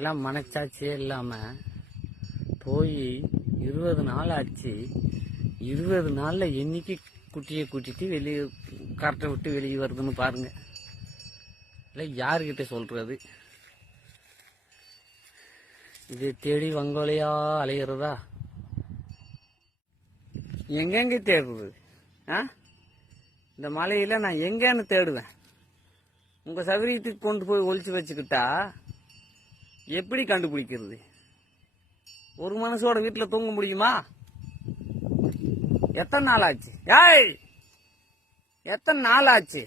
எனக்கெல்லாம் மனச்சாட்சியே இல்லாம போய் 20 நாள் ஆச்சு. 20 நாள்ல என்னைக்கு குட்டியை கூட்டிட்டு வெளியே கரெக்டை விட்டு வெளியே வருதுன்னு பாருங்க. இல்லை யாருக்கிட்ட சொல்றது? இது தேடி வங்கோலையா அலைகிறதா? எங்கெங்க தேடுறது? இந்த மலையில நான் எங்கன்னு தேடுவேன்? உங்க சௌகரியத்துக்கு கொண்டு போய் ஒளிச்சு வச்சுக்கிட்டா எப்படி கண்டுபிடிக்கிறது? ஒரு மனசோட வீட்டுல தூங்க முடியுமா? எத்தனை நாள் ஆச்சு? ஏய், எத்தனை நாள் ஆச்சு?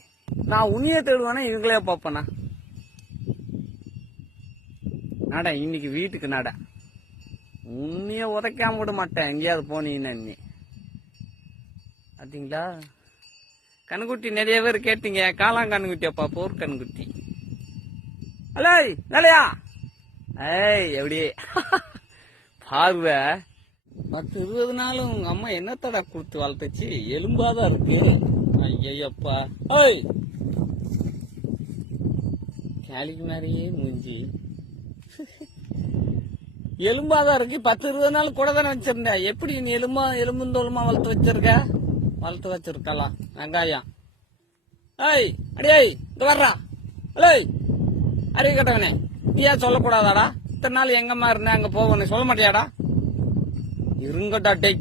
நான் உன்னைய தேடுவேனா இவங்களே பாப்பனா? நட, இன்னைக்கு வீட்டுக்கு நட. உன்னைய உதைக்காம விட மாட்டேன் எங்கேயாவது போனீங்கன்னா. நீ பாத்தீங்களா, கண்ணுக்குட்டி நிறைய பேர் கேட்டீங்க. காளான் கண்ணுக்குட்டியாப்பா, போர் கண்ணுக்குட்டி. ஹலோ வேலையா? ஏய், எப்படி பார்வை 10-20 நாளும் உங்க அம்மா என்னத்தடா கொடுத்து வளர்த்துச்சு? எலும்பாதான் இருக்கு. ஐயப்பா, ஓய், கேலிக்கு மாதிரியே மூஞ்சி எலும்பாதான் இருக்கு. 10-20 நாள் கூட தானே வச்சிருந்த. எப்படி நீ எலும்புந்தோலுமா வளர்த்து வச்சிருக்கலாம் வெங்காயம்? ஏய், அடியே இங்க வர்றா. ஹலோ, அறிவு கட்டவனே, நீ ஏன் சொல்லக்கூடாதாடா? இத்தனை நாள் எங்கம்மா இருந்த, அங்க போவனே சொல்ல மாட்டியாடா? இருங்கடா டேய்.